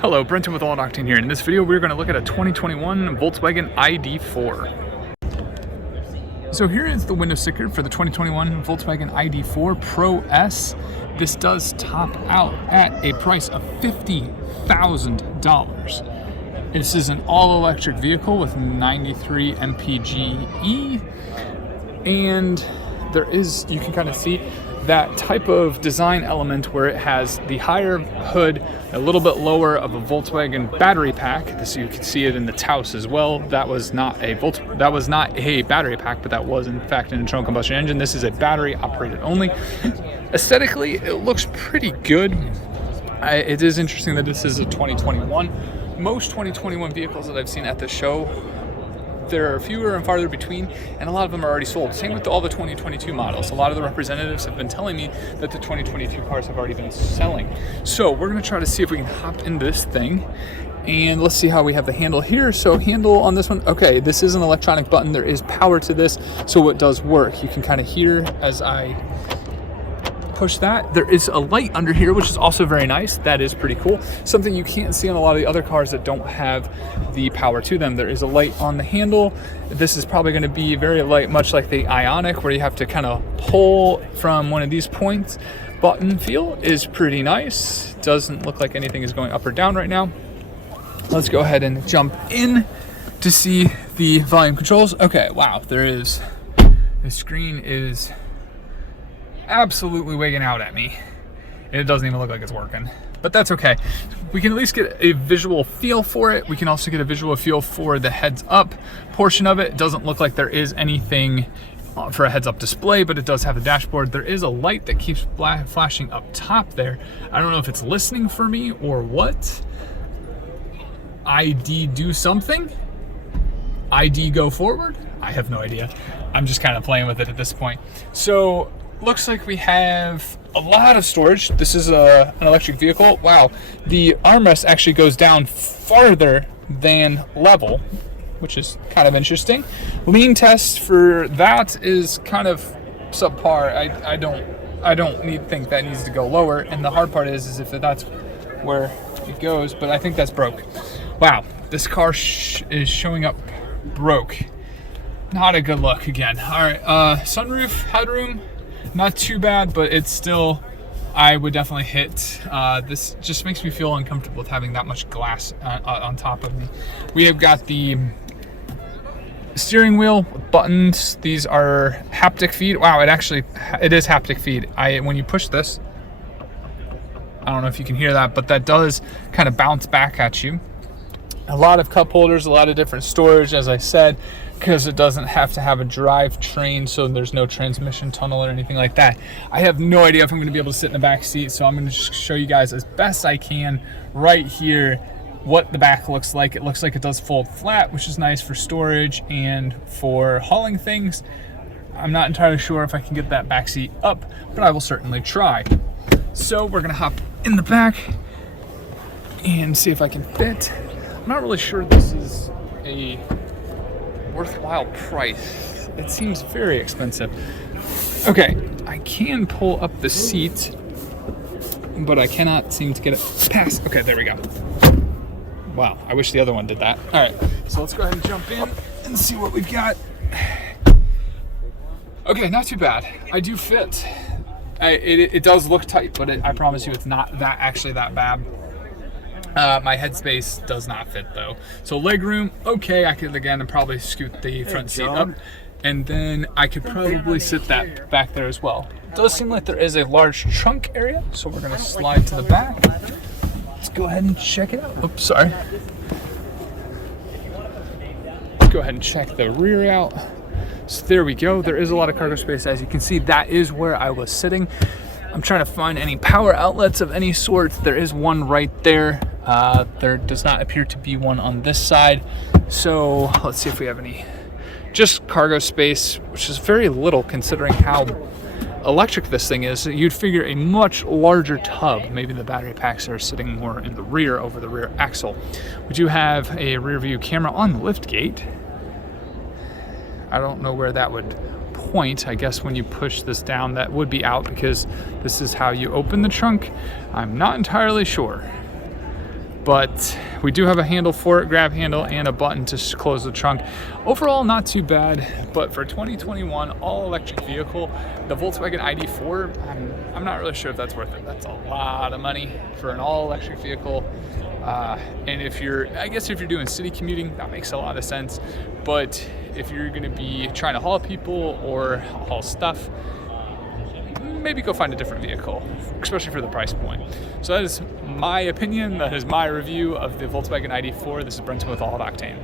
Hello, Brenton with All Octane here. In this video, we're going to look at a 2021 Volkswagen ID4. So here is the window sticker for the 2021 Volkswagen ID4 Pro S. This does top out at a price of $50,000. This is an all-electric vehicle with 93 mpge, and there is, you can kind of see that type of design element where it has the higher hood, a little bit lower of a Volkswagen battery pack. This, you can see it in the Taos as well. That was not a battery pack, but that was in fact an internal combustion engine. This is a battery operated only. Aesthetically, it looks pretty good. It is interesting that this is a 2021. Most 2021 vehicles that I've seen at the show, there are fewer and farther between, and a lot of them are already sold. Same with all the 2022 models. A lot of the representatives have been telling me that the 2022 cars have already been selling. So we're going to try to see if we can hop in this thing, and let's see how we have the handle here. So handle on this one, okay, this is an electronic button. There is power to this, so it does work. You can kind of hear as I push that. There is a light under here, which is also very nice. That is pretty cool. Something you can't see on a lot of the other cars that don't have the power to them. There is a light on the handle. This is probably going to be very light, much like the Ioniq, where you have to kind of pull from one of these points. Button feel is pretty nice. Doesn't look like anything is going up or down right now. Let's go ahead and jump in to see the volume controls. Okay, wow, the screen is absolutely wigging out at me. It doesn't even look like it's working, but that's okay. We can at least get a visual feel for it. We can also get a visual feel for the heads up portion of it. It doesn't look like there is anything for a heads up display, but it does have a dashboard. There is a light that keeps flashing up top there. I don't know if it's listening for me or what. ID do something? ID go forward? I have no idea. I'm just kind of playing with it at this point. So looks like we have a lot of storage. This is an electric vehicle. Wow, the armrest actually goes down farther than level, which is kind of interesting. Lean test for that is kind of subpar. I don't think that needs to go lower. And the hard part is if that's where it goes, but I think that's broke. Wow, this car is showing up broke. Not a good look again. All right, sunroof, headroom, not too bad, but it's still, I would definitely hit. This just makes me feel uncomfortable with having that much glass on top of me. We have got the steering wheel buttons. These are haptic feed. Wow, it is haptic feed. When you push this, I don't know if you can hear that, but that does kind of bounce back at you. A lot of cup holders, a lot of different storage, as I said, because it doesn't have to have a drivetrain, so there's no transmission tunnel or anything like that. I have no idea if I'm going to be able to sit in the back seat, so I'm going to just show you guys as best I can right here what the back looks like. It looks like it does fold flat, which is nice for storage and for hauling things. I'm not entirely sure if I can get that back seat up, but I will certainly try. So we're going to hop in the back and see if I can fit. I'm not really sure this is a worthwhile price. It seems very expensive. Okay, I can pull up the seat, but I cannot seem to get it past. Okay, there we go. Wow, I wish the other one did that. All right, so let's go ahead and jump in and see what we've got. Okay, not too bad. I do fit. It does look tight, but I promise you it's not actually that bad. My headspace does not fit though. So legroom, okay, I could again probably scoot the front seat up, and then I could probably sit that back there as well. It does seem like there is a large trunk area, so we're gonna slide to the back. Let's go ahead and check it out. Oops, sorry. Let's go ahead and check the rear out. So there we go. There is a lot of cargo space. As you can see, that is where I was sitting. I'm trying to find any power outlets of any sort. There is one right there. There does not appear to be one on this side. So let's see if we have any. Just cargo space, which is very little considering how electric this thing is. You'd figure a much larger tub. Maybe the battery packs are sitting more in the rear over the rear axle. We do have a rear view camera on the lift gate. I don't know where that would point, I guess when you push this down, that would be out because this is how you open the trunk. I'm not entirely sure. But we do have a handle for it, grab handle, and a button to close the trunk. Overall, not too bad, but for 2021 all-electric vehicle, the Volkswagen ID4, I'm not really sure if that's worth it. That's a lot of money for an all-electric vehicle. And if you're doing city commuting, that makes a lot of sense. But if you're gonna be trying to haul people or haul stuff, maybe go find a different vehicle, especially for the price point. So that is my opinion. That is my review of the Volkswagen ID4. This is Brenton with All Octane.